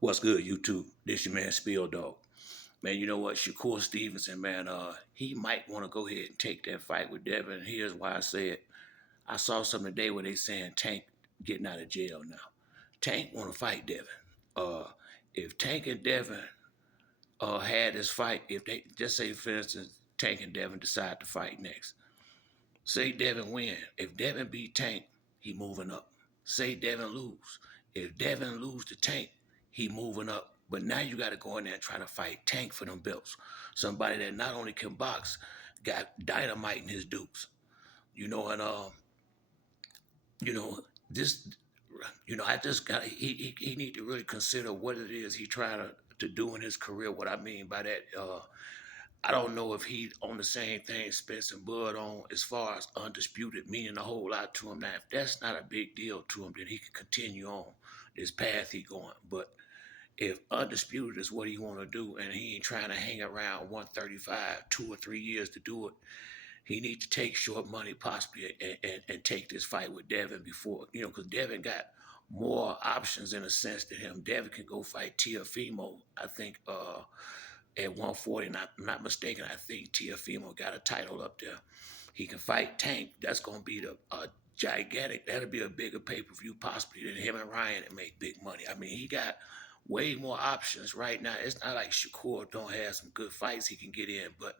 What's good, YouTube? This your man Spill Dog. Man, you know what? Shakur Stevenson, man, he might want to go ahead and take that fight with Devin. Here's why I say it. I saw something today where they saying Tank getting out of jail now. Tank want to fight Devin. Uh, if Tank and Devin had this fight, if they just say for instance Tank and Devin decide to fight next, say Devin win. If Devin beat Tank, he moving up. Say Devin lose. If Devin lose to Tank, he moving up. But now you got to go in there and try to fight Tank for them belts. Somebody that not only can box, got dynamite in his dukes. You know, and you know this. I just got he need to really consider what it is he trying to do in his career. What I mean by that, I don't know if he on the same thing Spence and Bud on as far as undisputed meaning a whole lot to him. Now, if that's not a big deal to him, then he can continue on this path he going. But if undisputed is what he want to do and he ain't trying to hang around 135 2 or 3 years to do it, he need to take short money possibly and take this fight with Devin before, because Devin got more options in a sense than him. Devin can go fight Tiafimo, I think, at 140, not mistaken. I think Tiafimo got a title up there. He can fight Tank. That's gonna be the gigantic. That'll be a bigger pay per view possibly than him and Ryan and make big money. I mean, he got way more options right now. It's not like Shakur don't have some good fights he can get in, but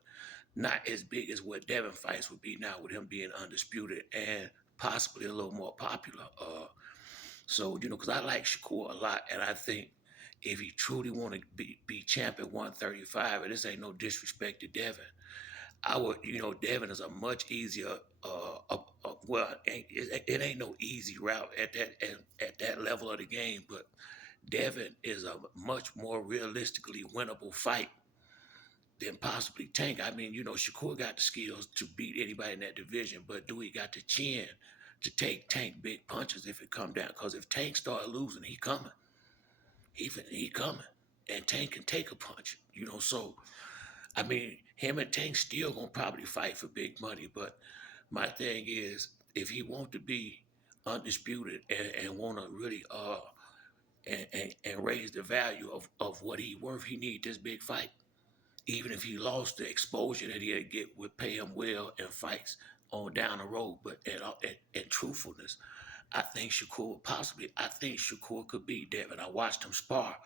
not as big as what Devin fights would be now with him being undisputed and possibly a little more popular. So, because I like Shakur a lot, and I think if he truly want to be champ at 135, and this ain't no disrespect to Devin, I would, Devin is a much easier, well, it ain't no easy route at that level of the game, but Devin is a much more realistically winnable fight than possibly Tank. I mean, Shakur got the skills to beat anybody in that division, but do he got the chin to take Tank big punches if it come down? Because if Tank start losing, he coming. He coming. And Tank can take a punch, So, I mean, him and Tank still gonna probably fight for big money. But my thing is, if he want to be undisputed and want to really and raise the value of what he worth, he need this big fight. Even if he lost, the exposure that he'd get would pay him well in fights on down the road. But in truthfulness, I think Shakur could beat Devin. I watched him spar,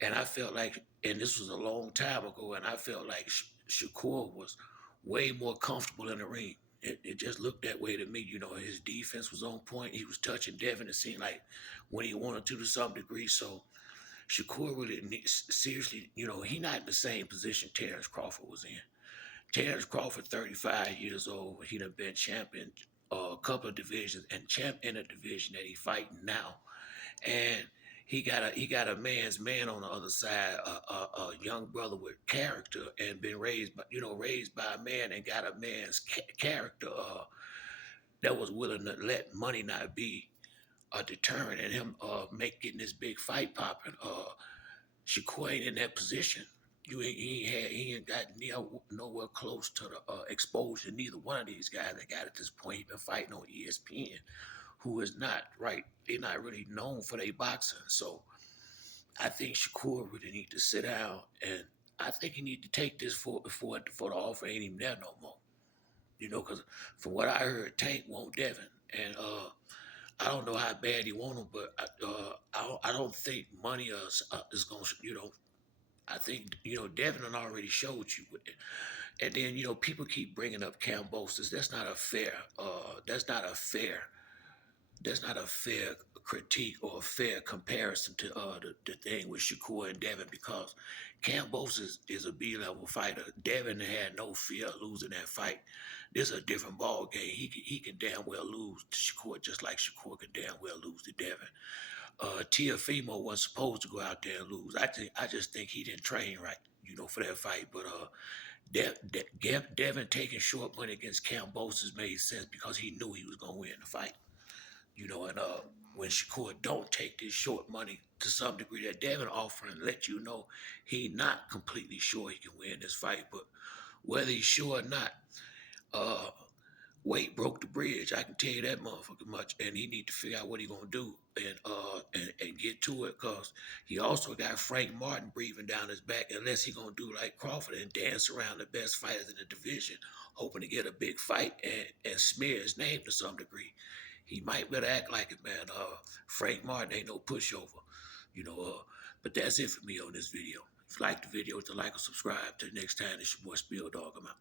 and I felt like, and this was a long time ago, and I felt like Shakur was way more comfortable in the ring. It just looked that way to me. His defense was on point. He was touching Devin. It seemed like when he wanted to some degree. So Shakur really seriously, he not in the same position Terrence Crawford was in. Terrence Crawford, 35 years old, he done been champion a couple of divisions and champ in a division that he fighting now, and he got a man's man on the other side, a young brother with character and been raised by a man and got a man's character that was willing to let money not be a deterrent and him getting this big fight popping. Shakur ain't in that position. He ain't got nowhere close to the exposure. Neither one of these guys that got at this point. He been fighting on ESPN, who is not right. They're not really known for their boxing. So I think Shakur really need to sit down, and I think he need to take this for the offer ain't even there no more. Because from what I heard, Tank want Devin, and I don't know how bad he want him, but I don't think money is going to, I think, Devin had already showed you. And then, people keep bringing up Cambosis. That's not a fair that's not a fair critique or a fair comparison to the thing with Shakur and Devin, because Campos is a B-level fighter. Devin had no fear of losing that fight. This is a different ball game. He can damn well lose to Shakur just like Shakur can damn well lose to Devin. Tiafimo wasn't supposed to go out there and lose. I just think he didn't train right, for that fight. But Devin taking short money against Cambosis made sense because he knew he was gonna win the fight. And when Shakur don't take this short money to some degree that Devin offering, let you know he not completely sure he can win this fight. But whether he's sure or not, uh, weight broke the bridge. I can tell you that motherfucker much. And he need to figure out what he gonna do and get to it, cause he also got Frank Martin breathing down his back. Unless he gonna do like Crawford and dance around the best fighters in the division, hoping to get a big fight and smear his name to some degree. He might better act like it, man. Frank Martin ain't no pushover, you know. But that's it for me on this video. If you like the video, to like or subscribe. Till next time, it's your boy Spill Dog. I'm out.